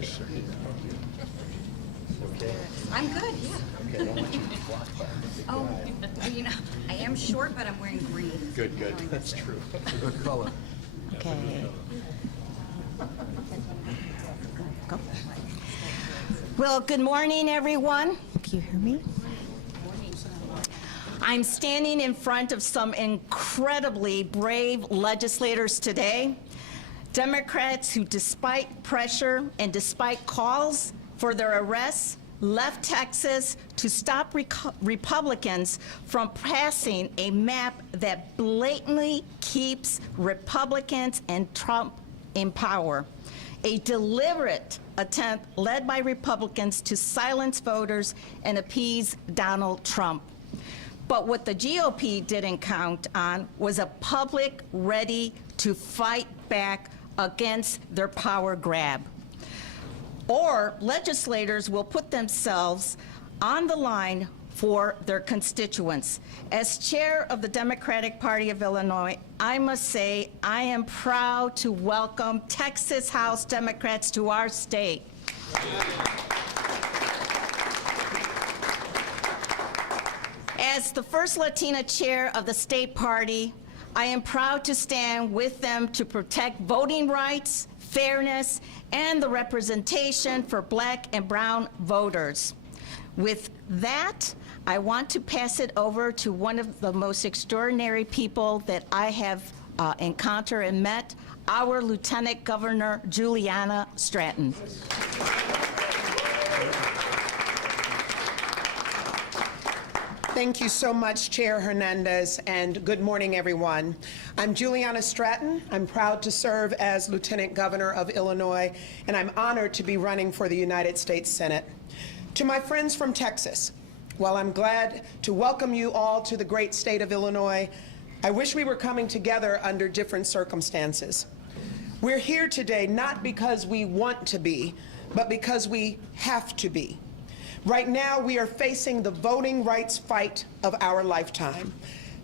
Yes, sir. Okay. I'm good, yeah. Okay, I don't want you to be blocked by it. Oh, well, you know, I am short, but I'm wearing green. Good, good. That's true. Good color. Okay. Go. Well, good morning, everyone. Can you hear me? I'm standing in front of some incredibly brave legislators today. Democrats who, despite pressure and despite calls for their arrests, left Texas to stop Republicans from passing a map that blatantly keeps Republicans and Trump in power. A deliberate attempt led by Republicans to silence voters and appease Donald Trump. But what the GOP didn't count on was a public ready to fight back against their power grab. Or legislators will put themselves on the line for their constituents. As chair of the Democratic Party of Illinois, I must say I am proud to welcome Texas House Democrats to our state. As the first Latina chair of the state party, I am proud to stand with them to protect voting rights, fairness, and the representation for Black and brown voters. With that, I want to pass it over to one of the most extraordinary people that I have encountered and met, our Lieutenant Governor Juliana Stratton. Thank you so much, Chair Hernandez, and good morning, everyone. I'm Juliana Stratton. I'm proud to serve as Lieutenant Governor of Illinois, and I'm honored to be running for the United States Senate. To my friends from Texas, while I'm glad to welcome you all to the great state of Illinois, I wish we were coming together under different circumstances. We're here today not because we want to be, but because we have to be. Right now, we are facing the voting rights fight of our lifetime.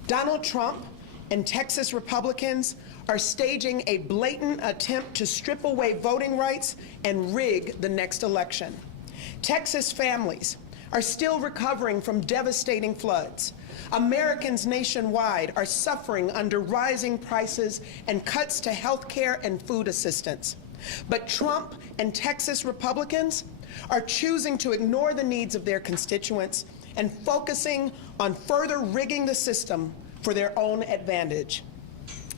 Donald Trump and Texas Republicans are staging a blatant attempt to strip away voting rights and rig the next election. Texas families are still recovering from devastating floods. Americans nationwide are suffering under rising prices and cuts to health care and food assistance. But Trump and Texas Republicans are choosing to ignore the needs of their constituents and focusing on further rigging the system for their own advantage.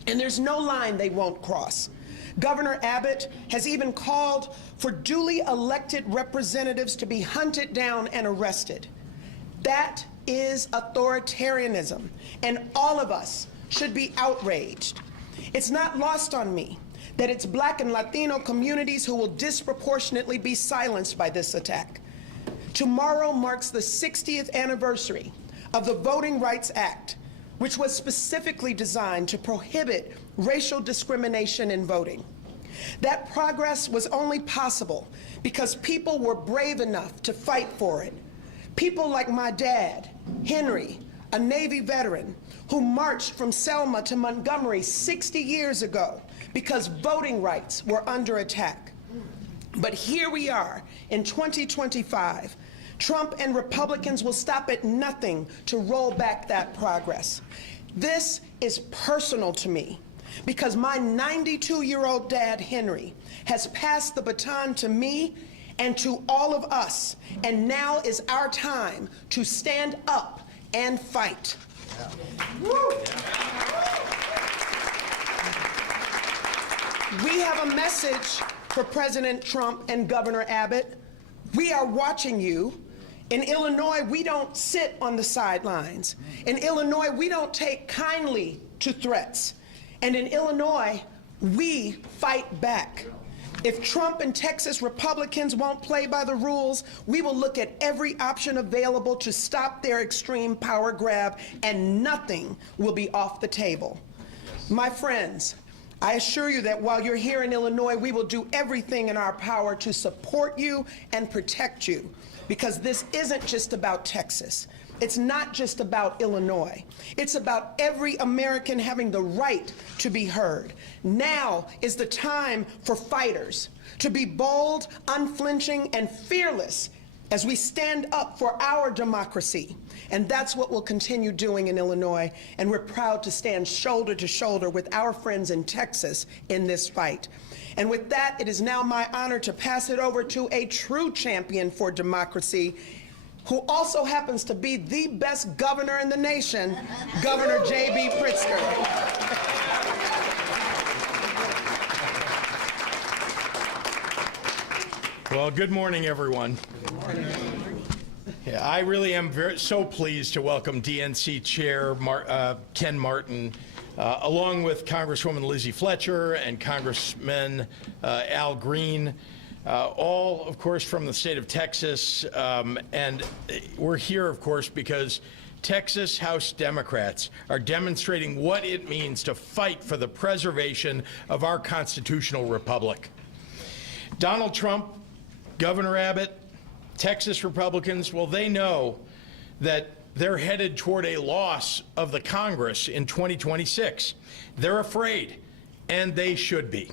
And there's no line they won't cross. Governor Abbott has even called for duly elected representatives to be hunted down and arrested. That is authoritarianism, and all of us should be outraged. It's not lost on me that it's Black and Latino communities who will disproportionately be silenced by this attack. Tomorrow marks the 60th anniversary of the Voting Rights Act, which was specifically designed to prohibit racial discrimination in voting. That progress was only possible because people were brave enough to fight for it. People like my dad, Henry, a Navy veteran, who marched from Selma to Montgomery 60 years ago because voting rights were under attack. But here we are in 2025. Trump and Republicans will stop at nothing to roll back that progress. This is personal to me because my 92-year-old dad, Henry, has passed the baton to me and to all of us, and now is our time to stand up and fight. We have a message for President Trump and Governor Abbott. We are watching you. In Illinois, we don't sit on the sidelines. In Illinois, we don't take kindly to threats. And in Illinois, we fight back. If Trump and Texas Republicans won't play by the rules, we will look at every option available to stop their extreme power grab, and nothing will be off the table. My friends, I assure you that while you're here in Illinois, we will do everything in our power to support you and protect you, because this isn't just about Texas. It's not just about Illinois. It's about every American having the right to be heard. Now is the time for fighters to be bold, unflinching, and fearless as we stand up for our democracy. And that's what we'll continue doing in Illinois, and we're proud to stand shoulder to shoulder with our friends in Texas in this fight. And with that, it is now my honor to pass it over to a true champion for democracy, who also happens to be the best governor in the nation, Governor J.B. Pritzker. Well, good morning, everyone. Good morning. Yeah, I really am so pleased to welcome DNC Chair Ken Martin, along with Congresswoman Lizzie Fletcher and Congressman Al Green, all, of course, from the state of Texas. And we're here, of course, because Texas House Democrats are demonstrating what it means to fight for the preservation of our constitutional republic. Donald Trump, Governor Abbott, Texas Republicans, well, they know that they're headed toward a loss of the Congress in 2026. They're afraid, and they should be.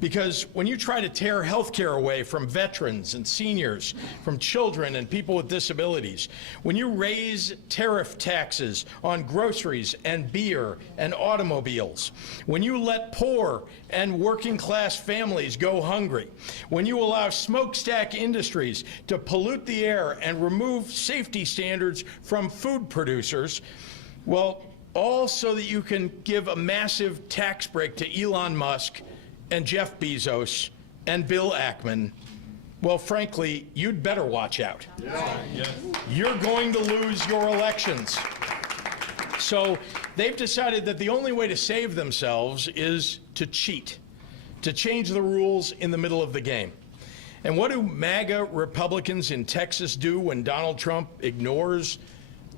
Because when you try to tear health care away from veterans and seniors, from children and people with disabilities, when you raise tariff taxes on groceries and beer and automobiles, when you let poor and working class families go hungry, when you allow smokestack industries to pollute the air and remove safety standards from food producers, well, all so that you can give a massive tax break to Elon Musk and Jeff Bezos and Bill Ackman, well, frankly, you'd better watch out. Yeah. You're going to lose your elections. So they've decided that the only way to save themselves is to cheat, to change the rules in the middle of the game. And what do MAGA Republicans in Texas do when Donald Trump ignores,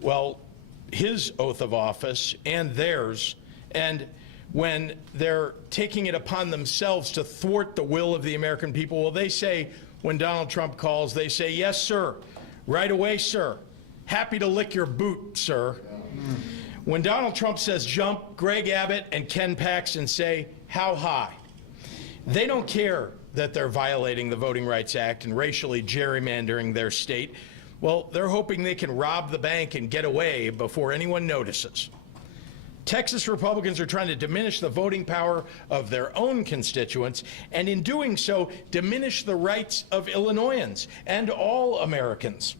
well, his oath of office and theirs, and when they're taking it upon themselves to thwart the will of the American people? Well, they say, when Donald Trump calls, they say, "Yes, sir. Right away, sir. Happy to lick your boot, sir." When Donald Trump says jump, Greg Abbott and Ken Paxton say, "How high?" They don't care that they're violating the Voting Rights Act and racially gerrymandering their state. Well, they're hoping they can rob the bank and get away before anyone notices. Texas Republicans are trying to diminish the voting power of their own constituents, and in doing so, diminish the rights of Illinoisans and all Americans.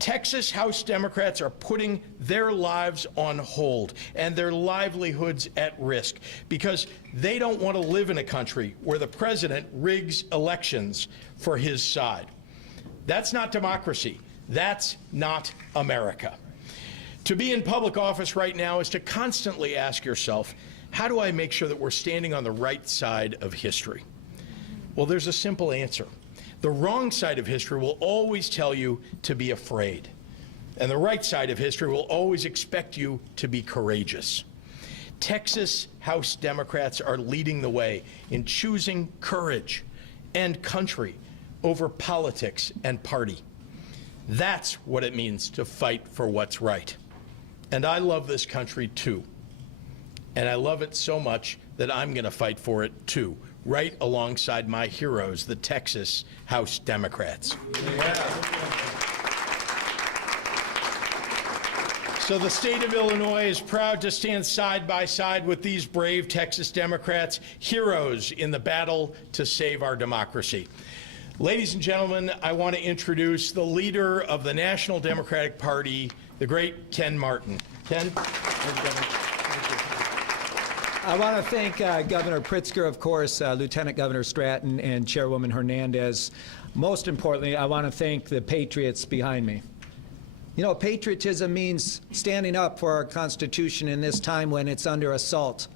Texas House Democrats are putting their lives on hold and their livelihoods at risk because they don't want to live in a country where the president rigs elections for his side. That's not democracy. That's not America. To be in public office right now is to constantly ask yourself, how do I make sure that we're standing on the right side of history? Well, there's a simple answer. The wrong side of history will always tell you to be afraid, and the right side of history will always expect you to be courageous. Texas House Democrats are leading the way in choosing courage and country over politics and party. That's what it means to fight for what's right. And I love this country too. And I love it so much that I'm going to fight for it too, right alongside my heroes, the Texas House Democrats. Yeah. So the state of Illinois is proud to stand side by side with these brave Texas Democrats, heroes in the battle to save our democracy. Ladies and gentlemen, I want to introduce the leader of the National Democratic Party, the great Ken Martin. Ken? I want to thank Governor Pritzker, of course, Lieutenant Governor Stratton, and Chairwoman Hernandez. Most importantly, I want to thank the patriots behind me. You know, patriotism means standing up for our Constitution in this time when it's under assault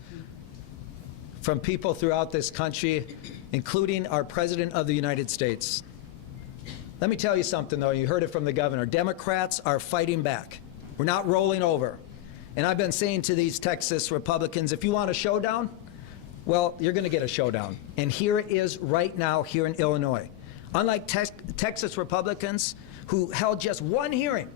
from people throughout this country, including our President of the United States. Let me tell you something, though. You heard it from the governor. Democrats are fighting back. We're not rolling over. And I've been saying to these Texas Republicans, if you want a showdown, well, you're going to get a showdown. And here it is right now here in Illinois. Unlike Texas Republicans who held just one hearing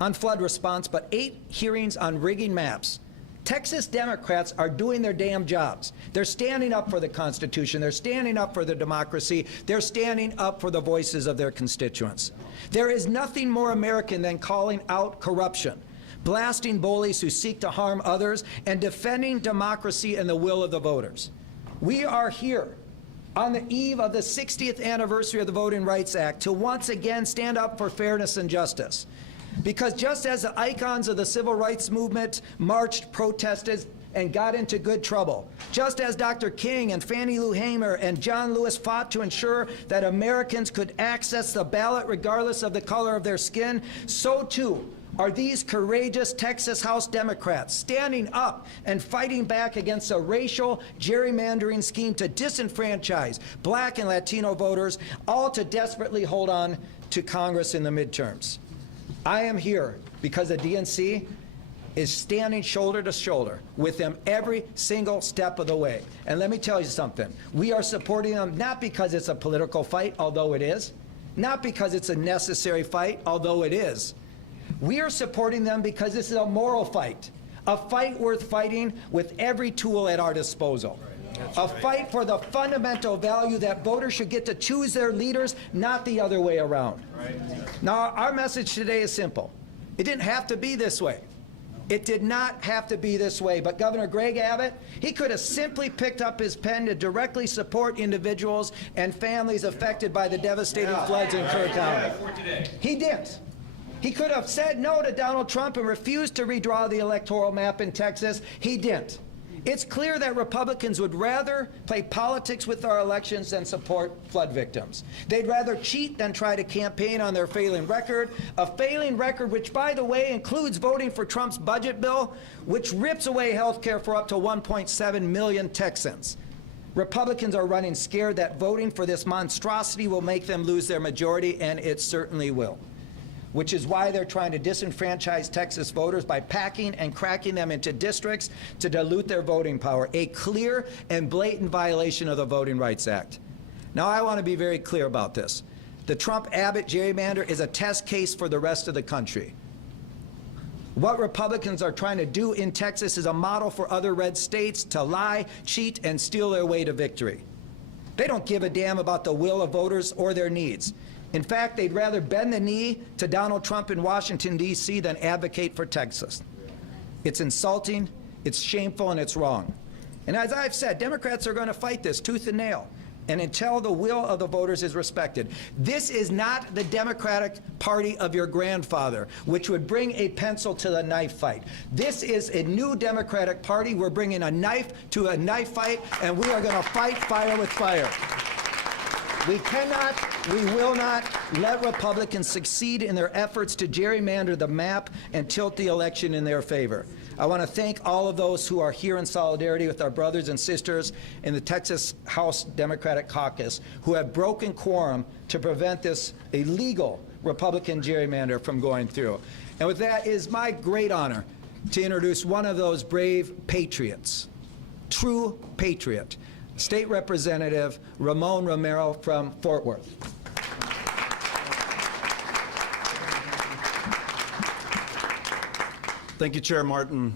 on flood response, but 8 hearings on rigging maps. Texas Democrats are doing their damn jobs. They're standing up for the Constitution. They're standing up for the democracy. They're standing up for the voices of their constituents. There is nothing more American than calling out corruption, blasting bullies who seek to harm others, and defending democracy and the will of the voters. We are here on the eve of the 60th anniversary of the Voting Rights Act to once again stand up for fairness and justice. Because just as the icons of the civil rights movement marched, protested, and got into good trouble, just as Dr. King and Fannie Lou Hamer and John Lewis fought to ensure that Americans could access the ballot regardless of the color of their skin, so too are these courageous Texas House Democrats standing up and fighting back against a racial gerrymandering scheme to disenfranchise Black and Latino voters, all to desperately hold on to Congress in the midterms. I am here because the DNC is standing shoulder to shoulder with them every single step of the way. And let me tell you something. We are supporting them not because it's a political fight, although it is, not because it's a necessary fight, although it is. We are supporting them because this is a moral fight, a fight worth fighting with every tool at our disposal. A fight for the fundamental value that voters should get to choose their leaders, not the other way around. Now, our message today is simple. It didn't have to be this way. It did not have to be this way, but Governor Greg Abbott, he could have simply picked up his pen to directly support individuals and families affected by the devastating floods in Kerr County. He didn't. He could have said no to Donald Trump and refused to redraw the electoral map in Texas. He didn't. It's clear that Republicans would rather play politics with our elections than support flood victims. They'd rather cheat than try to campaign on their failing record, a failing record which, by the way, includes voting for Trump's budget bill, which rips away health care for up to 1.7 million Texans. Republicans are running scared that voting for this monstrosity will make them lose their majority, and it certainly will. Which is why they're trying to disenfranchise Texas voters by packing and cracking them into districts to dilute their voting power, a clear and blatant violation of the Voting Rights Act. Now, I want to be very clear about this. The Trump-Abbott gerrymander is a test case for the rest of the country. What Republicans are trying to do in Texas is a model for other red states to lie, cheat, and steal their way to victory. They don't give a damn about the will of voters or their needs. In fact, they'd rather bend the knee to Donald Trump in Washington, D.C. than advocate for Texas. It's insulting, it's shameful, and it's wrong. And as I've said, Democrats are going to fight this tooth and nail, and until the will of the voters is respected. This is not the Democratic Party of your grandfather, which would bring a pencil to the knife fight. This is a new Democratic Party. We're bringing a knife to a knife fight, and we are going to fight fire with fire. We cannot, we will not let Republicans succeed in their efforts to gerrymander the map and tilt the election in their favor. I want to thank all of those who are here in solidarity with our brothers and sisters in the Texas House Democratic Caucus who have broken quorum to prevent this illegal Republican gerrymander from going through. And with that, it is my great honor to introduce one of those brave patriots, true patriot, State Representative Ramon Romero from Fort Worth. Thank you, Chair Martin.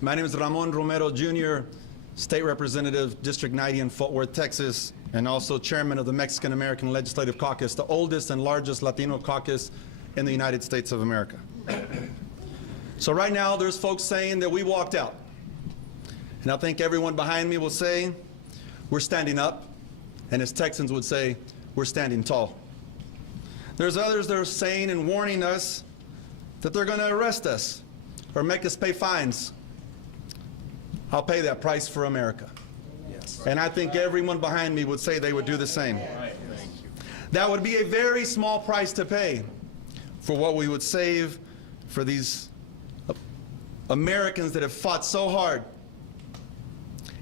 My name is Ramon Romero, Jr., State Representative, District 90 in Fort Worth, Texas, and also Chairman of the Mexican-American Legislative Caucus, the oldest and largest Latino caucus in the United States of America. So right now, there's folks saying that we walked out. And I think everyone behind me will say, we're standing up, and as Texans would say, we're standing tall. There's others that are saying and warning us that they're going to arrest us or make us pay fines. I'll pay that price for America. Yes. And I think everyone behind me would say they would do the same. Right. That would be a very small price to pay for what we would save for these Americans that have fought so hard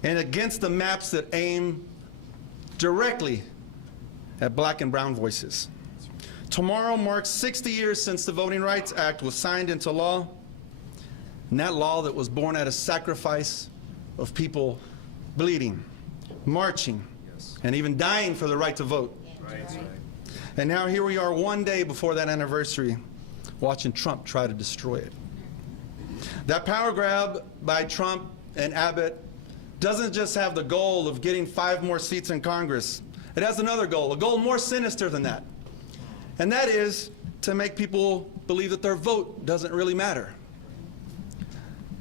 and against the maps that aim directly at Black and brown voices. Tomorrow marks 60 years since the Voting Rights Act was signed into law, and that law that was born out of sacrifice of people bleeding, marching, and even dying for the right to vote. And now here we are one day before that anniversary, watching Trump try to destroy it. That power grab by Trump and Abbott doesn't just have the goal of getting 5 more seats in Congress. It has another goal, a goal more sinister than that. And that is to make people believe that their vote doesn't really matter.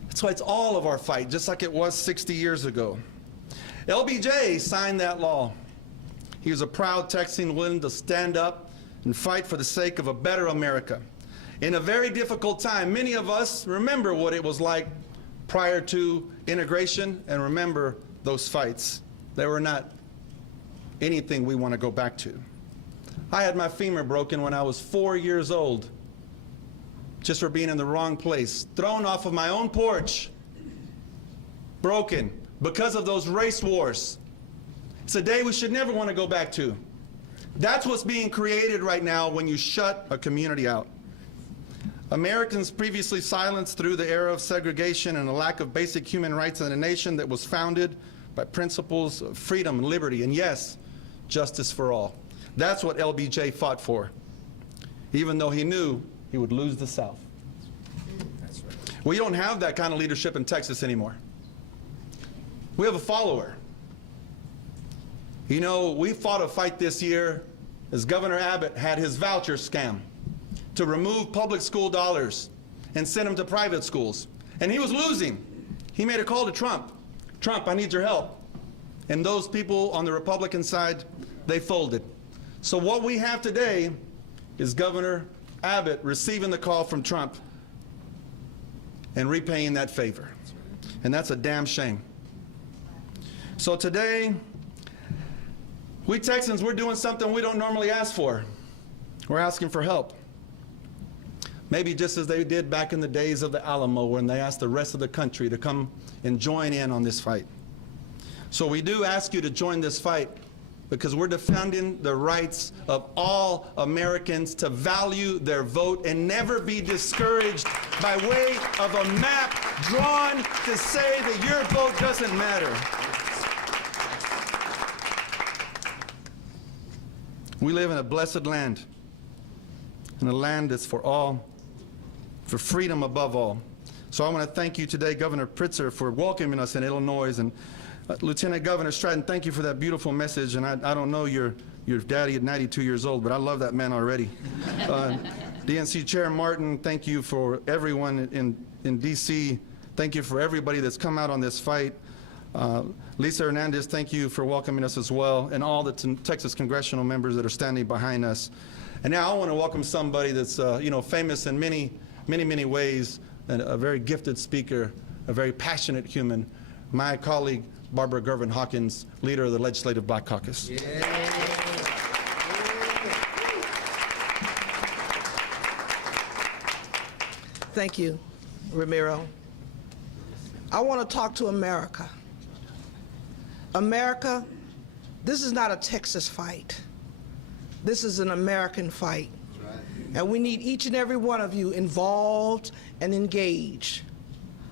That's why it's all of our fight, just like it was 60 years ago. LBJ signed that law. He was a proud Texan willing to stand up and fight for the sake of a better America. In a very difficult time, many of us remember what it was like prior to integration and remember those fights. They were not anything we want to go back to. I had my femur broken when I was 4 years old, just for being in the wrong place, thrown off of my own porch, broken because of those race wars. It's a day we should never want to go back to. That's what's being created right now when you shut a community out. Americans previously silenced through the era of segregation and a lack of basic human rights in a nation that was founded by principles of freedom and liberty, and yes, justice for all. That's what LBJ fought for, even though he knew he would lose the South. That's right. We don't have that kind of leadership in Texas anymore. We have a follower. You know, we fought a fight this year as Governor Abbott had his voucher scam to remove public school dollars and send them to private schools. And he was losing. He made a call to Trump. Trump, I need your help. And those people on the Republican side, they folded. So what we have today is Governor Abbott receiving the call from Trump and repaying that favor. And that's a damn shame. So today, we Texans, we're doing something we don't normally ask for. We're asking for help. Maybe just as they did back in the days of the Alamo when they asked the rest of the country to come and join in on this fight. So we do ask you to join this fight because we're defending the rights of all Americans to value their vote and never be discouraged by way of a map drawn to say that your vote doesn't matter. We live in a blessed land, in a land that's for all, for freedom above all. So I want to thank you today, Governor Pritzker, for welcoming us in Illinois, and Lieutenant Governor Stratton, thank you for that beautiful message. And I don't know your daddy at 92 years old, but I love that man already. DNC Chair Martin, thank you for everyone in D.C. Thank you for everybody that's come out on this fight. Lisa Hernandez, thank you for welcoming us as well, and all the Texas Congressional members that are standing behind us. And now I want to welcome somebody that's famous in many ways, and a very gifted speaker, a very passionate human, my colleague, Barbara Gervin Hawkins, leader of the Legislative Black Caucus. Yeah. Thank you, Ramiro. I want to talk to America. America, this is not a Texas fight. This is an American fight. And we need each and every one of you involved and engaged.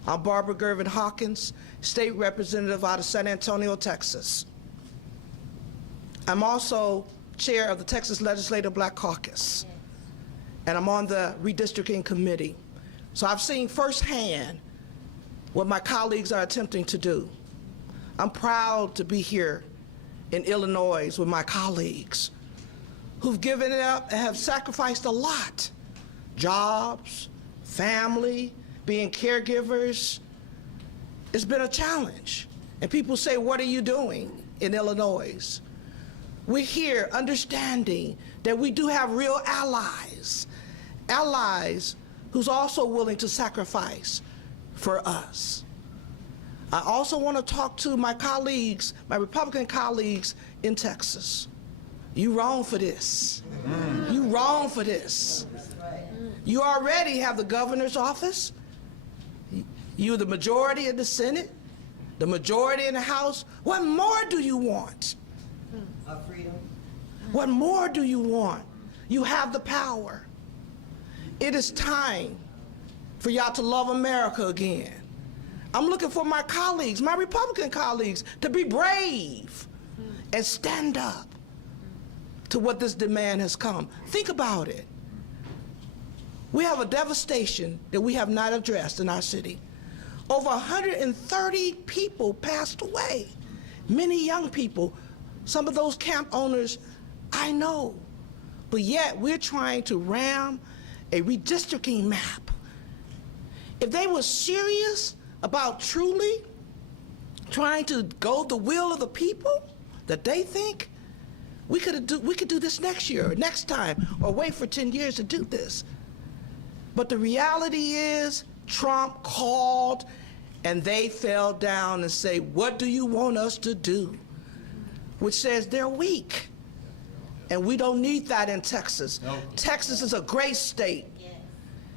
I'm Barbara Gervin Hawkins, State Representative out of San Antonio, Texas. I'm also Chair of the Texas Legislative Black Caucus, and I'm on the Redistricting Committee. So I've seen firsthand what my colleagues are attempting to do. I'm proud to be here in Illinois with my colleagues who've given it up and have sacrificed a lot. Jobs, family, being caregivers. It's been a challenge. And people say, what are you doing in Illinois? We're here understanding that we do have real allies, allies who's also willing to sacrifice for us. I also want to talk to my colleagues, my Republican colleagues in Texas. You wrong for this. You wrong for this. You already have the governor's office. You're the majority in the Senate, the majority in the House. What more do you want? Freedom. What more do you want? You have the power. It is time for y'all to love America again. I'm looking for my colleagues, my Republican colleagues, to be brave and stand up to what this demand has come. Think about it. We have a devastation that we have not addressed in our city. Over 130 people passed away, many young people. Some of those camp owners I know, but yet we're trying to ram a redistricting map. If they were serious about truly trying to go the will of the people that they think, we could do this next year or next time, or wait for 10 years to do this. But the reality is, Trump called and they fell down and say, what do you want us to do? Which says they're weak. And we don't need that in Texas. Nope. Texas is a great state.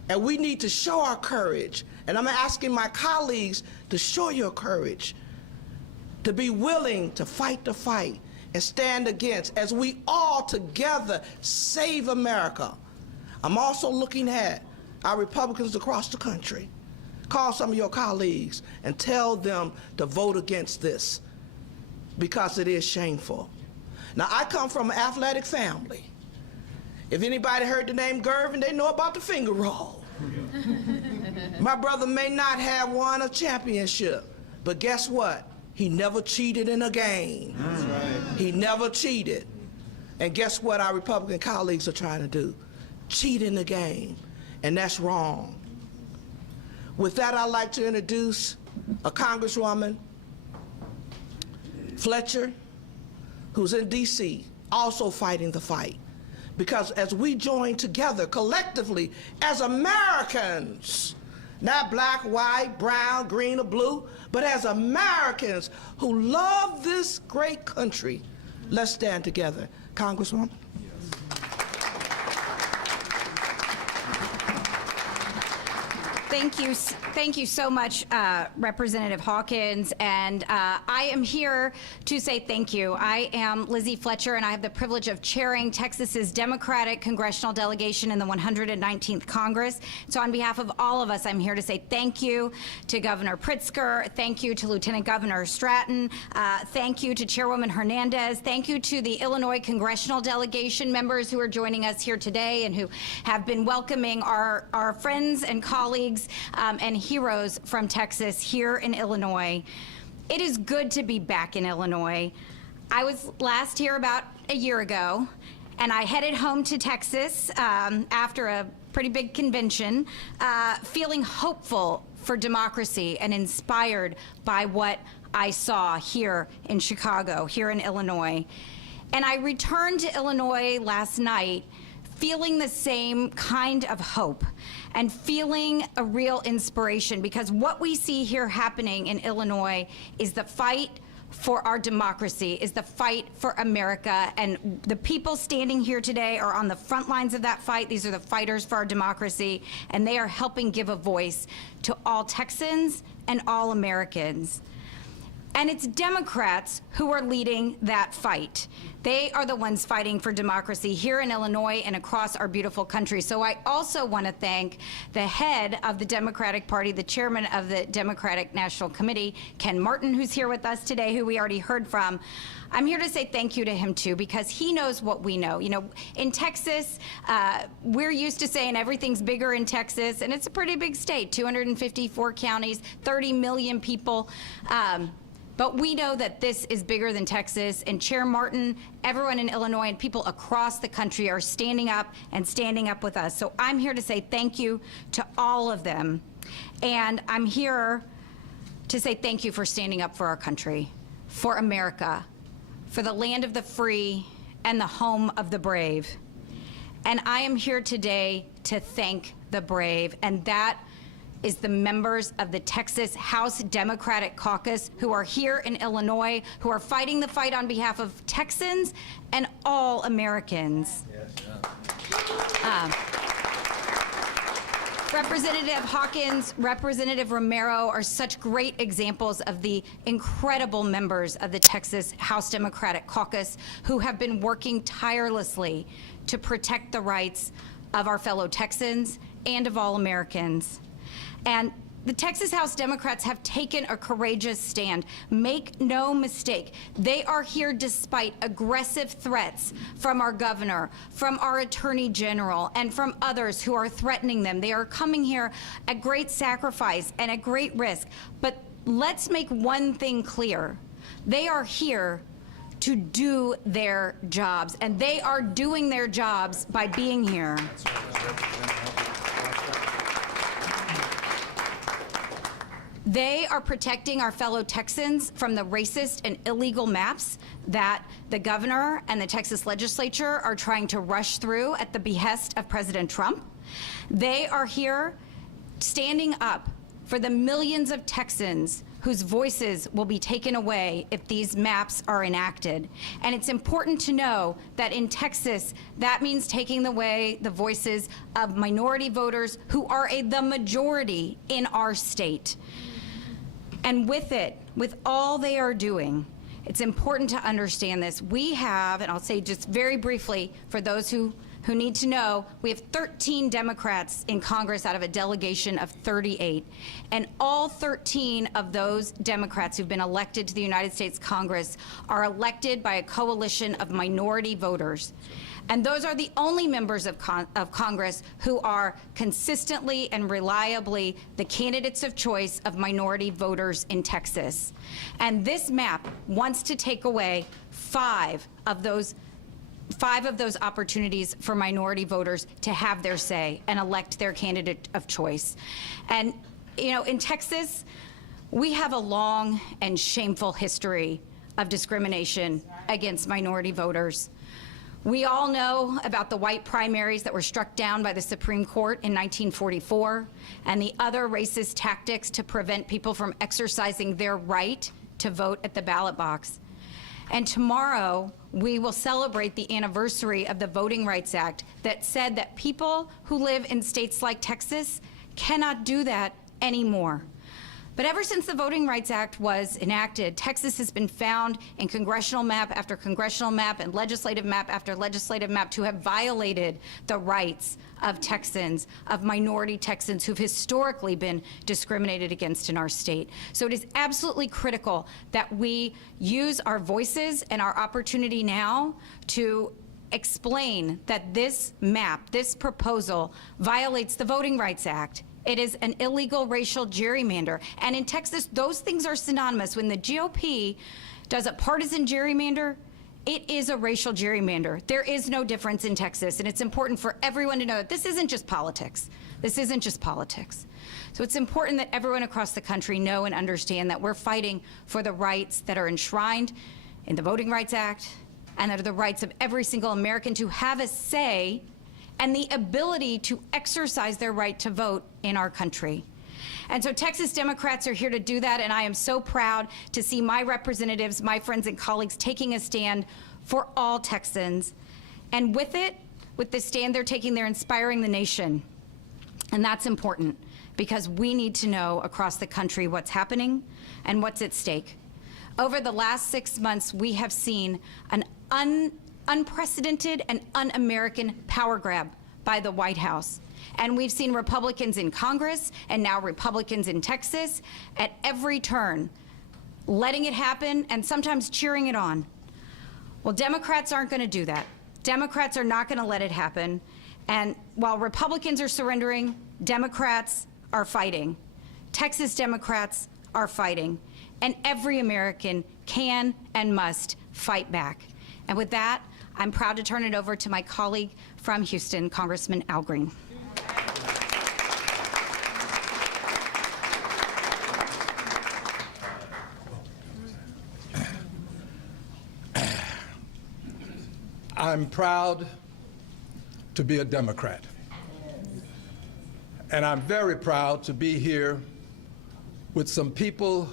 And we need to show our courage. And I'm asking my colleagues to show your courage, to be willing to fight the fight and stand against, as we all together save America. I'm also looking at our Republicans across the country. Call some of your colleagues and tell them to vote against this, because it is shameful. Now, I come from an athletic family. If anybody heard the name Gervin, they know about the finger roll. My brother may not have won a championship, but guess what? He never cheated in a game. That's right. He never cheated. And guess what our Republican colleagues are trying to do? Cheat in the game, and that's wrong. With that, I'd like to introduce a Congresswoman, Fletcher, who's in D.C., also fighting the fight. Because as we join together collectively as Americans, not black, white, brown, green, or blue, but as Americans who love this great country, let's stand together. Congresswoman. Thank you so much, Representative Hawkins, and I am here to say thank you. I am Lizzie Fletcher, and I have the privilege of chairing Texas's Democratic Congressional delegation in the 119th Congress. So on behalf of all of us, I'm here to say thank you to Governor Pritzker, thank you to Lieutenant Governor Stratton, thank you to Chairwoman Hernandez, thank you to the Illinois Congressional delegation members who are joining us here today and who have been welcoming our friends and colleagues and heroes from Texas here in Illinois. It is good to be back in Illinois. I was last here about a year ago, and I headed home to Texas after a pretty big convention, feeling hopeful for democracy and inspired by what I saw here in Chicago, here in Illinois. And I returned to Illinois last night feeling the same kind of hope and feeling a real inspiration, because what we see here happening in Illinois is the fight for our democracy, is the fight for America, and the people standing here today are on the front lines of that fight. These are the fighters for our democracy, and they are helping give a voice to all Texans and all Americans. And it's Democrats who are leading that fight. They are the ones fighting for democracy here in Illinois and across our beautiful country. So I also want to thank the head of the Democratic Party, the chairman of the Democratic National Committee, Ken Martin, who's here with us today, who we already heard from. I'm here to say thank you to him, too, because he knows what we know. You know, in Texas, we're used to saying everything's bigger in Texas, and it's a pretty big state, 254 counties, 30 million people. But we know that this is bigger than Texas, and Chair Martin, everyone in Illinois, and people across the country are standing up with us. So I'm here to say thank you to all of them. And I'm here to say thank you for standing up for our country, for America, for the land of the free and the home of the brave. And I am here today to thank the brave, and that is the members of the Texas House Democratic Caucus who are here in Illinois, who are fighting the fight on behalf of Texans and all Americans. Representative Hawkins, Representative Romero are such great examples of the incredible members of the Texas House Democratic Caucus who have been working tirelessly to protect the rights of our fellow Texans and of all Americans. And the Texas House Democrats have taken a courageous stand. Make no mistake, they are here despite aggressive threats from our governor, from our attorney general, and from others who are threatening them. They are coming here at great sacrifice and at great risk. But let's make one thing clear. They are here to do their jobs, and they are doing their jobs by being here. They are protecting our fellow Texans from the racist and illegal maps that the governor and the Texas legislature are trying to rush through at the behest of President Trump. They are here standing up for the millions of Texans whose voices will be taken away if these maps are enacted. And it's important to know that in Texas, that means taking away the voices of minority voters who are the majority in our state. And with it, with all they are doing, it's important to understand this. We have, and I'll say just very briefly for those who need to know, we have 13 Democrats in Congress out of a delegation of 38. And all 13 of those Democrats who've been elected to the United States Congress are elected by a coalition of minority voters. And those are the only members of Congress who are consistently and reliably the candidates of choice of minority voters in Texas. And this map wants to take away five of those opportunities for minority voters to have their say and elect their candidate of choice. And, you know, in Texas, we have a long and shameful history of discrimination against minority voters. We all know about the white primaries that were struck down by the Supreme Court in 1944 and the other racist tactics to prevent people from exercising their right to vote at the ballot box. And tomorrow, we will celebrate the anniversary of the Voting Rights Act that said that people who live in states like Texas cannot do that anymore. But ever since the Voting Rights Act was enacted, Texas has been found in congressional map after congressional map and legislative map after legislative map to have violated the rights of Texans, of minority Texans who've historically been discriminated against in our state. So it is absolutely critical that we use our voices and our opportunity now to explain that this map, this proposal, violates the Voting Rights Act. It is an illegal racial gerrymander. And in Texas, those things are synonymous. When the GOP does a partisan gerrymander, it is a racial gerrymander. There is no difference in Texas. And it's important for everyone to know that this isn't just politics. This isn't just politics. So it's important that everyone across the country know and understand that we're fighting for the rights that are enshrined in the Voting Rights Act and that are the rights of every single American to have a say and the ability to exercise their right to vote in our country. And so Texas Democrats are here to do that, and I am so proud to see my representatives, my friends and colleagues taking a stand for all Texans. And with it, with the stand they're taking, they're inspiring the nation. And that's important because we need to know across the country what's happening and what's at stake. Over the last 6 months, we have seen an unprecedented and un-American power grab by the White House. And we've seen Republicans in Congress and now Republicans in Texas at every turn, letting it happen and sometimes cheering it on. Well, Democrats aren't going to do that. Democrats are not going to let it happen. And while Republicans are surrendering, Democrats are fighting. Texas Democrats are fighting. And every American can and must fight back. And with that, I'm proud to turn it over to my colleague from Houston, Congressman Al Green. I'm proud to be a Democrat. And I'm very proud to be here with some people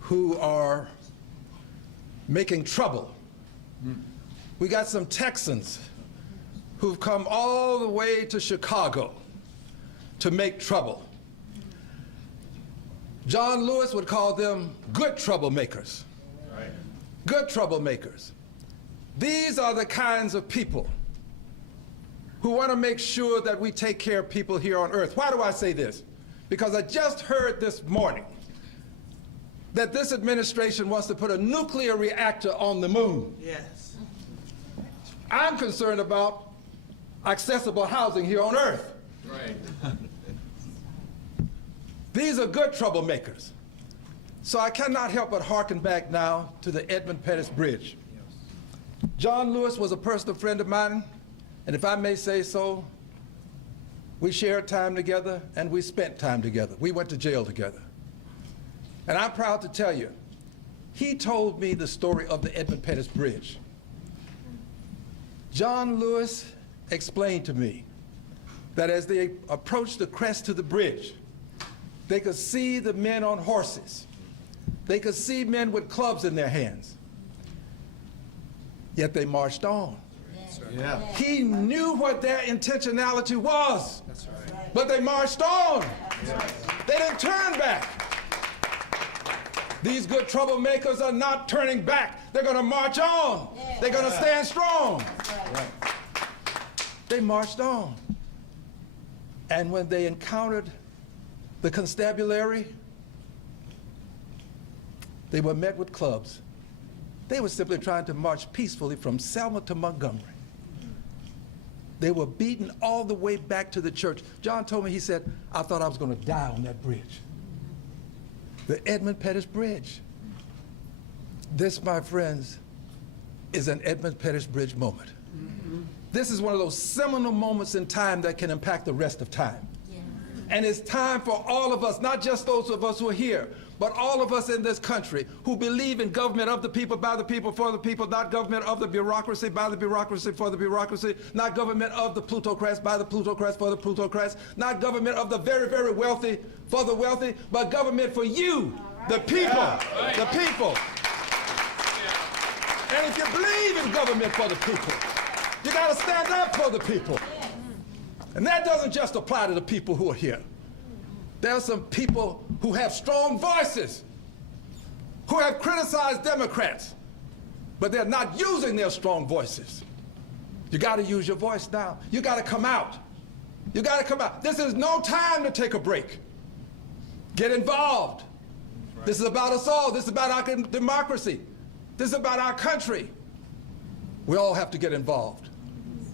who are making trouble. We got some Texans who've come all the way to Chicago to make trouble. John Lewis would call them good troublemakers. Right. Good troublemakers. These are the kinds of people who want to make sure that we take care of people here on earth. Why do I say this? because I just heard this morning that this administration wants to put a nuclear reactor on the moon. Yes. I'm concerned about accessible housing here on Earth. Right. These are good troublemakers. So I cannot help but hearken back now to the Edmund Pettus Bridge. John Lewis was a personal friend of mine, and if I may say so, we shared time together and we spent time together. We went to jail together. And I'm proud to tell you, he told me the story of the Edmund Pettus Bridge. John Lewis explained to me that as they approached the crest to the bridge, they could see the men on horses. They could see men with clubs in their hands. Yet they marched on. Yeah. He knew what their intentionality was. That's right. But they marched on. They didn't turn back. These good troublemakers are not turning back. They're going to march on. They're going to stand strong. They marched on. And when they encountered the constabulary, they were met with clubs. They were simply trying to march peacefully from Selma to Montgomery. They were beaten all the way back to the church. John told me, he said, I thought I was going to die on that bridge. The Edmund Pettus Bridge. This, my friends, is an Edmund Pettus Bridge moment. This is one of those seminal moments in time that can impact the rest of time. And it's time for all of us, not just those of us who are here, but all of us in this country who believe in government of the people, by the people, for the people, not government of the bureaucracy, by the bureaucracy, for the bureaucracy, not government of the plutocrats, by the plutocrats, for the plutocrats, not government of the very, very wealthy, for the wealthy, but government for you, the people, the people. And if you believe in government for the people, you got to stand up for the people. And that doesn't just apply to the people who are here. There are some people who have strong voices, who have criticized Democrats, but they're not using their strong voices. You got to use your voice now. You got to come out. You got to come out. This is no time to take a break. Get involved. Right. This is about us all. This is about our democracy. This is about our country. We all have to get involved.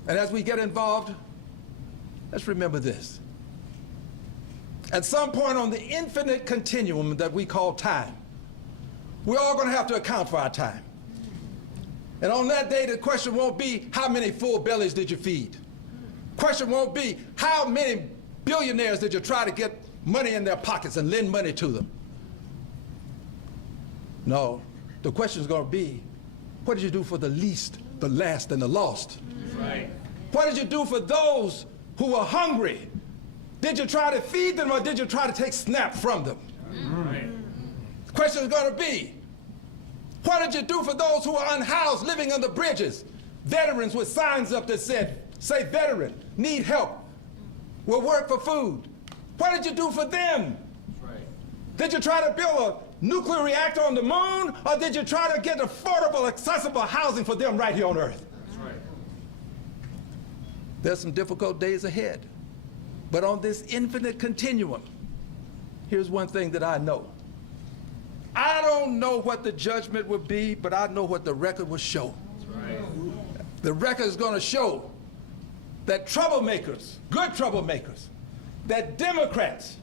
And as we get involved, let's remember this. At some point on the infinite continuum that we call time, we're all going to have to account for our time. And on that day, the question won't be, how many full bellies did you feed? Question won't be, how many billionaires did you try to get money in their pockets and lend money to them? No, the question is going to be, what did you do for the least, the last, and the lost? Right. What did you do for those who were hungry? Did you try to feed them, or did you try to take snap from them? Right. The question is going to be, what did you do for those who are unhoused, living under bridges? Veterans with signs up that said, say veteran, need help, will work for food. What did you do for them? Right. Did you try to build a nuclear reactor on the moon, or did you try to get affordable, accessible housing for them right here on Earth? That's right. There's some difficult days ahead. But on this infinite continuum, here's one thing that I know. I don't know what the judgment will be, but I know what the record will show. That's right. The record is going to show that troublemakers, good troublemakers, that Democrats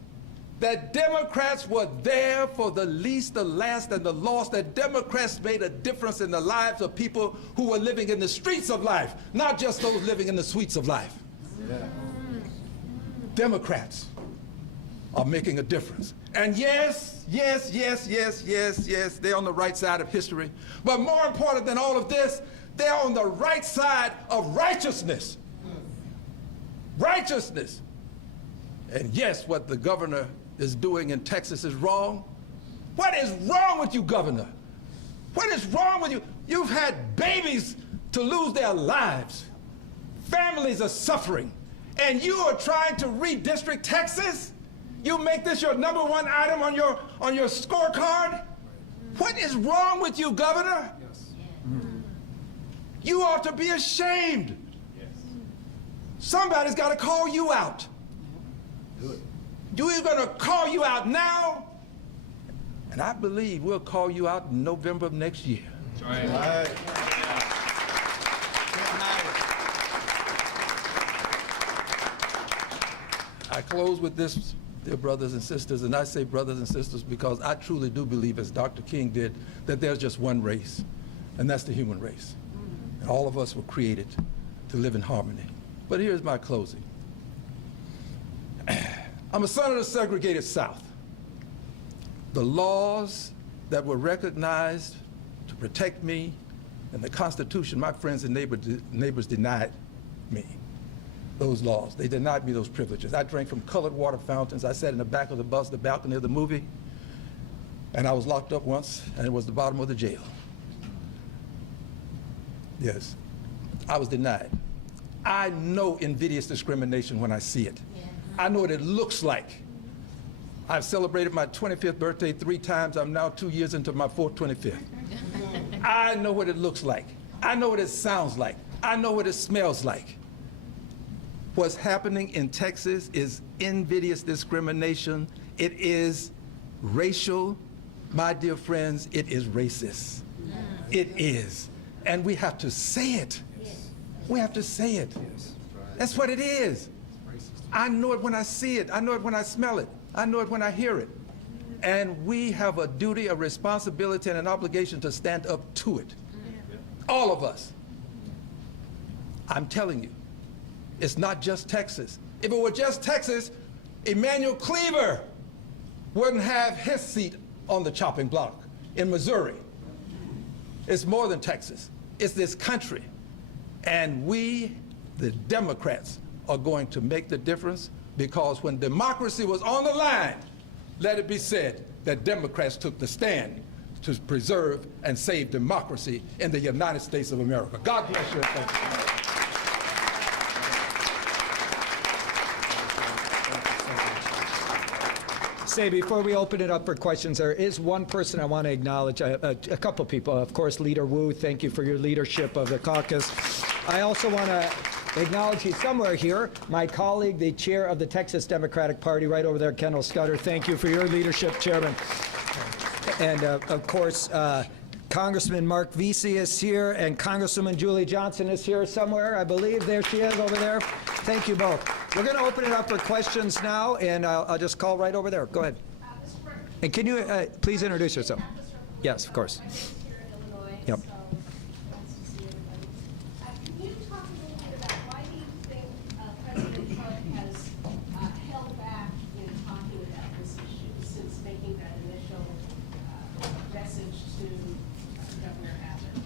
were there for the least, the last, and the lost, that Democrats made a difference in the lives of people who were living in the streets of life, not just those living in the suites of life. Yeah. Democrats are making a difference. And yes, they're on the right side of history. But more important than all of this, they're on the right side of righteousness. Righteousness. And yes, what the governor is doing in Texas is wrong. What is wrong with you, governor? What is wrong with you? You've had babies to lose their lives. Families are suffering. And you are trying to redistrict Texas? You make this your number one item on your scorecard? What is wrong with you, Governor? Yes. You ought to be ashamed. Yes. Somebody's got to call you out. Do it. We're going to call you out now, and I believe we'll call you out in November of next year. I close with this, dear brothers and sisters, and I say brothers and sisters because I truly do believe, as Dr. King did, that there's just one race, and that's the human race. And all of us were created to live in harmony. But here's my closing. I'm a son of the segregated South. The laws that were recognized to protect me and the Constitution, my friends and neighbors denied me those laws. They denied me those privileges. I drank from colored water fountains. I sat in the back of the bus, the balcony of the movie, and I was locked up once, and it was the bottom of the jail. Yes, I was denied. I know invidious discrimination when I see it. I know what it looks like. I've celebrated my 25th birthday 3 times. I'm now 2 years into my 25th. I know what it looks like. I know what it sounds like. I know what it smells like. What's happening in Texas is invidious discrimination. It is racial. My dear friends, it is racist. It is. And we have to say it. We have to say it. That's what it is. I know it when I see it. I know it when I smell it. I know it when I hear it. And we have a duty, a responsibility, and an obligation to stand up to it. All of us. I'm telling you, it's not just Texas. If it were just Texas, Emmanuel Cleaver wouldn't have his seat on the chopping block in Missouri. It's more than Texas. It's this country. And we, the Democrats, are going to make the difference, because when democracy was on the line, let it be said that Democrats took the stand to preserve and save democracy in the United States of America. God bless you. Thank you. Say, before we open it up for questions, there is one person I want to acknowledge, a couple people. Of course, Leader Wu, thank you for your leadership of the caucus. I also want to acknowledge you somewhere here, my colleague, the chair of the Texas Democratic Party, right over there, Kendall Scudder. Thank you for your leadership, Chairman. And of course, Congressman Mark Vesey is here, and Congresswoman Julie Johnson is here somewhere, I believe. There she is over there. Thank you both. We're going to open it up for questions now, and I'll just call right over there. Go ahead. And can you please introduce yourself? Yes, of course. Yep.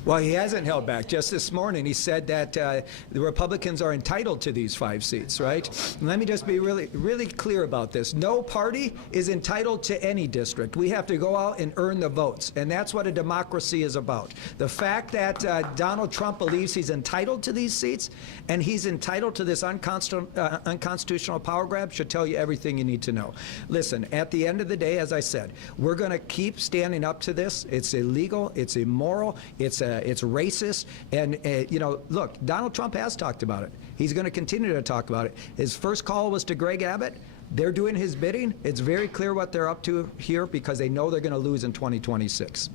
Well, he hasn't held back. Just this morning, he said that the Republicans are entitled to these 5 seats, right? And let me just be really clear about this. No party is entitled to any district. We have to go out and earn the votes, and that's what a democracy is about. The fact that Donald Trump believes he's entitled to these seats and he's entitled to this unconstitutional power grab should tell you everything you need to know. Listen, at the end of the day, as I said, we're going to keep standing up to this. It's illegal. It's immoral. It's racist. And, you know, look, Donald Trump has talked about it. He's going to continue to talk about it. His first call was to Greg Abbott. They're doing his bidding. It's very clear what they're up to here because they know they're going to lose in 2026.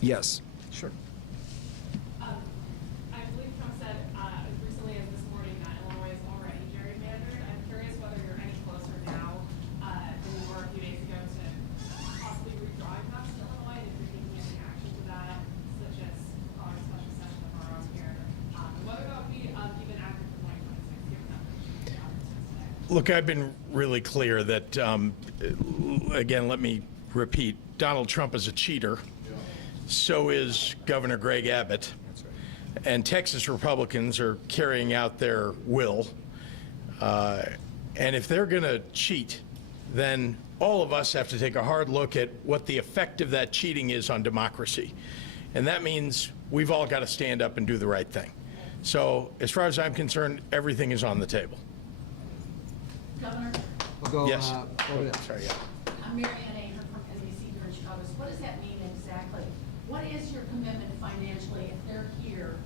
Yes. Sure. I believe Trump said as recently as this morning that Illinois is already gerrymandered. I'm curious whether you're any closer now than you were a few days ago to possibly redrawing maps to Illinois, and if you're taking any action to that, such as calling a special session tomorrow here, and whether that would be even active for 2026, given that the today. Look, I've been really clear that, again, let me repeat, Donald Trump is a cheater. So is Governor Greg Abbott. And Texas Republicans are carrying out their will. And if they're going to cheat, then all of us have to take a hard look at what the effect of that cheating is on democracy. And that means we've all got to stand up and do the right thing. So as far as I'm concerned, everything is on the table. Governor? We'll go, Yes. over there. Sorry, yeah. I'm Mary Ann Aher from NBC here in Chicago. So what does that mean exactly? What is your commitment financially if they're here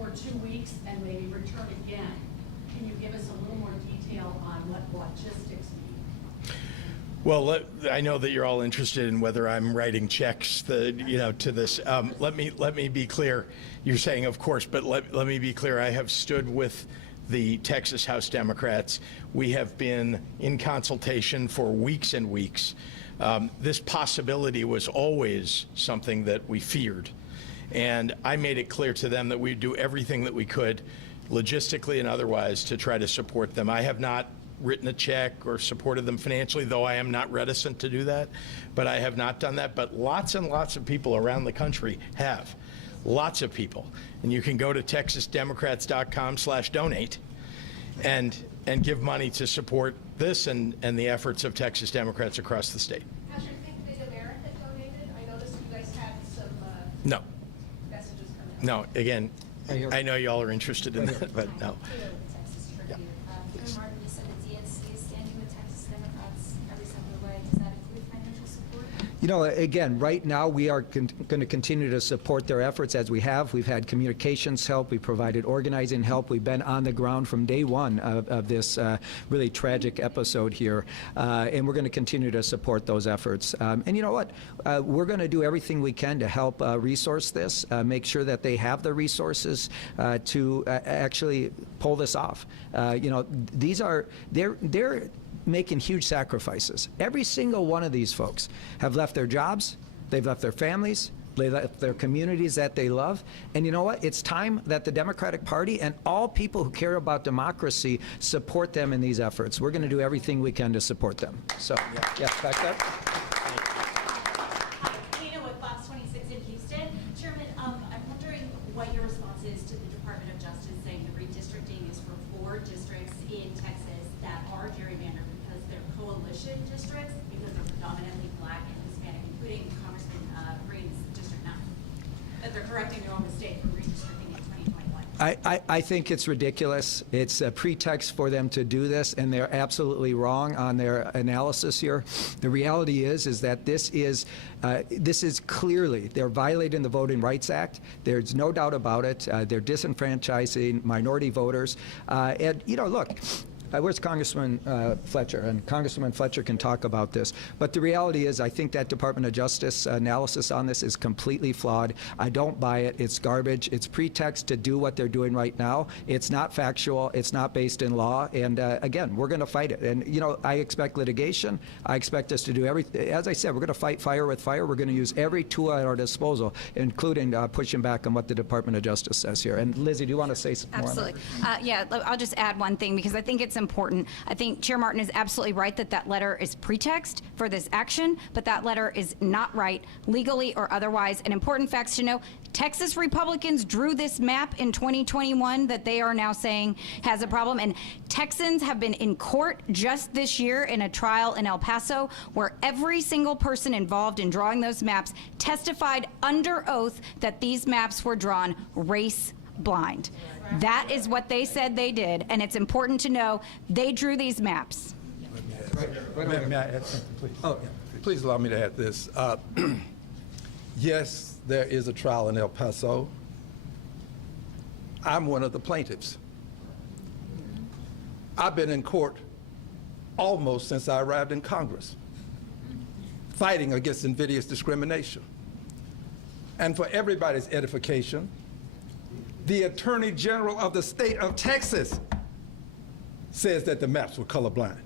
for 2 weeks and maybe return again. Can you give us a little more detail on what logistics mean? Well, I know that you're all interested in whether I'm writing checks, to this. Let me be clear. You're saying, of course, but let me be clear. I have stood with the Texas House Democrats. We have been in consultation for weeks and weeks. This possibility was always something that we feared. And I made it clear to them that we'd do everything that we could, logistically and otherwise, to try to support them. I have not written a check or supported them financially, though I am not reticent to do that. But I have not done that. But lots and lots of people around the country have. Lots of people. And you can go to texasdemocrats.com/donate and give money to support this and the efforts of Texas Democrats across the state. Has your Think Big America donated? I noticed you guys had some No. messages coming out. No. Again, I know y'all are interested in that, but no. Texas Tribune. Chair Martin, you said the DNC is standing with Texas Democrats every step of the way. Does that include financial support? You know, again, right now we are going to continue to support their efforts as we have. We've had communications help. We've provided organizing help. We've been on the ground from day one of this really tragic episode here. And we're going to continue to support those efforts. And you know what? We're going to do everything we can to help resource this, make sure that they have the resources to actually pull this off. They're making huge sacrifices. Every single one of these folks have left their jobs, they've left their families, they left their communities that they love. And you know what? It's time that the Democratic Party and all people who care about democracy support them in these efforts. We're going to do everything we can to support them. So, yeah, back up. Lena with Fox 26 in Houston. Chairman, I'm wondering what your response is to the Department of Justice saying the redistricting is for 4 districts in Texas that are gerrymandered because they're coalition districts, because they're predominantly black and Hispanic, including Congressman Green's District 9, that they're correcting their own mistake for redistricting in 2021. I think it's ridiculous. It's a pretext for them to do this, and they're absolutely wrong on their analysis here. The reality is that this is clearly, they're violating the Voting Rights Act. There's no doubt about it. They're disenfranchising minority voters. And, you know, look, where's Congressman Fletcher? And Congressman Fletcher can talk about this. But the reality is, I think that Department of Justice analysis on this is completely flawed. I don't buy it. It's garbage. It's pretext to do what they're doing right now. It's not factual. It's not based in law. And again, we're going to fight it. And, you know, I expect litigation. I expect us to do everything. As I said, we're going to fight fire with fire. We're going to use every tool at our disposal, including pushing back on what the Department of Justice says here. And Lizzie, do you want to say some more on that? Absolutely. Yeah, I'll just add one thing because I think it's important. I think Chair Martin is absolutely right that letter is pretext for this action, but that letter is not right legally or otherwise. And important facts to know, Texas Republicans drew this map in 2021 that they are now saying has a problem. And Texans have been in court just this year in a trial in El Paso where every single person involved in drawing those maps testified under oath that these maps were drawn race blind. That is what they said they did, and it's important to know they drew these maps. May I add something, please? Oh, yeah. Please allow me to add this. Yes, there is a trial in El Paso. I'm one of the plaintiffs. I've been in court almost since I arrived in Congress, fighting against invidious discrimination. And for everybody's edification, the Attorney General of the state of Texas says that the maps were colorblind.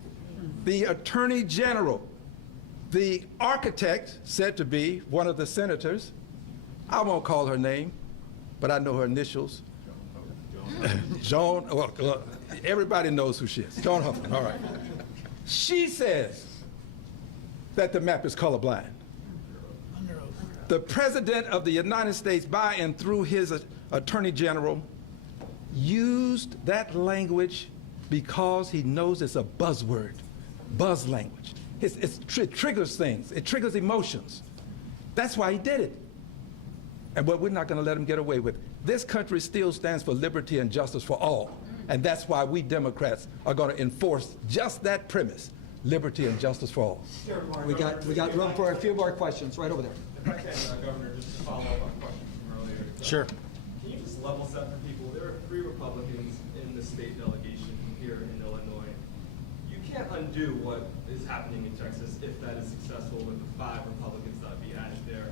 The Attorney General, the architect said to be one of the senators, I won't call her name, but I know her initials. Joan, well, everybody knows who she is. Joan Huffman, all right. She says that the map is colorblind. The President of the United States, by and through his Attorney General, used that language because he knows it's a buzzword, buzz language. It triggers things. It triggers emotions. That's why he did it. And what we're not going to let him get away with. This country still stands for liberty and justice for all. And that's why we Democrats are going to enforce just that premise, liberty and justice for all. We got room for a few more questions right over there. If I can, Governor, just to follow up on a question from earlier. Sure. Can you just level set for people state delegation from here in Illinois. You can't undo what is happening in Texas if that is successful with the 5 Republicans that would be added there.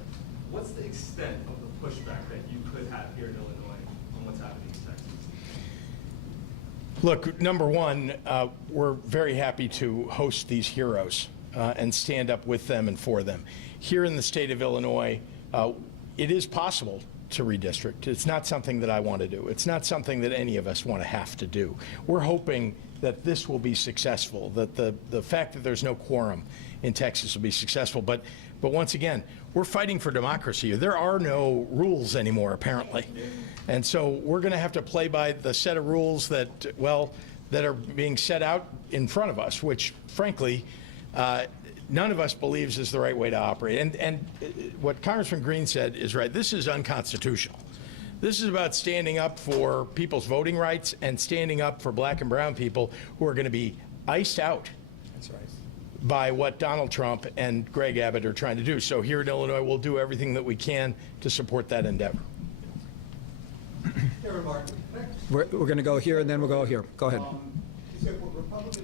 What's the extent of the pushback that you could have here in Illinois on what's happening in Texas? Look, number one, we're very happy to host these heroes and stand up with them and for them. Here in the state of Illinois, it is possible to redistrict. It's not something that I want to do. It's not something that any of us want to have to do. We're hoping that this will be successful, that the fact that there's no quorum in Texas will be successful. But once again, we're fighting for democracy. There are no rules anymore, apparently. And so we're going to have to play by the set of rules that, well, that are being set out in front of us, which, frankly, none of us believes is the right way to operate. And what Congressman Green said is right. This is unconstitutional. This is about standing up for people's voting rights and standing up for black and brown people who are going to be iced out. That's right. By what Donald Trump and Greg Abbott are trying to do. So here in Illinois, we'll do everything that we can to support that endeavor. We're going to go here and then we'll go here. Go ahead.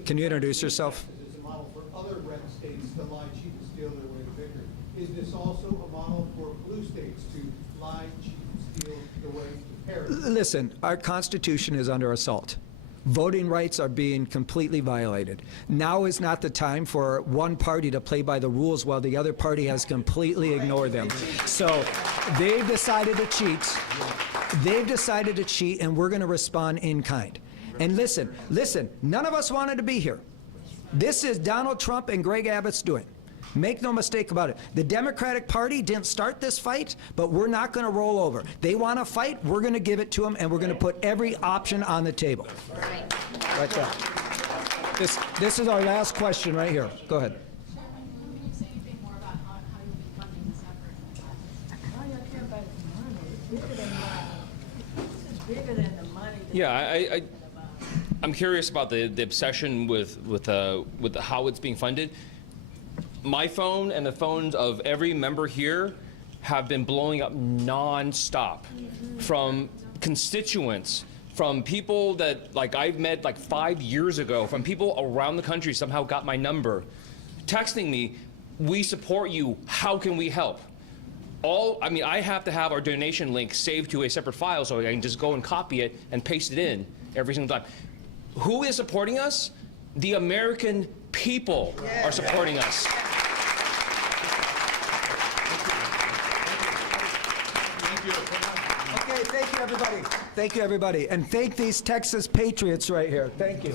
Can you introduce yourself? Is a model for other red states to lie, cheat, and steal their way to victory. Is this also a model for blue states to lie, cheat, and steal their way to parity? Listen, our Constitution is under assault. Voting rights are being completely violated. Now is not the time for one party to play by the rules while the other party has completely ignored them. So they've decided to cheat. They've decided to cheat, and we're going to respond in kind. And listen, none of us wanted to be here. This is Donald Trump and Greg Abbott's doing. Make no mistake about it. The Democratic Party didn't start this fight, but we're not going to roll over. They want to fight, we're going to give it to them, and we're going to put every option on the table. Right there. This is our last question right here. Go ahead. Can you say anything more about how you'll be funding this effort? This is bigger than the money. Yeah, I'm curious about the obsession with how it's being funded. My phone and the phones of every member here have been blowing up non-stop from constituents, from people that I've met 5 years ago, from people around the country somehow got my number, texting me, "We support you, how can we help?" I have to have our donation link saved to a separate file so I can just go and copy it and paste it in every single time. Who is supporting us? The American people are supporting us. Okay, thank you, everybody. Thank you, everybody. And thank these Texas patriots right here. Thank you.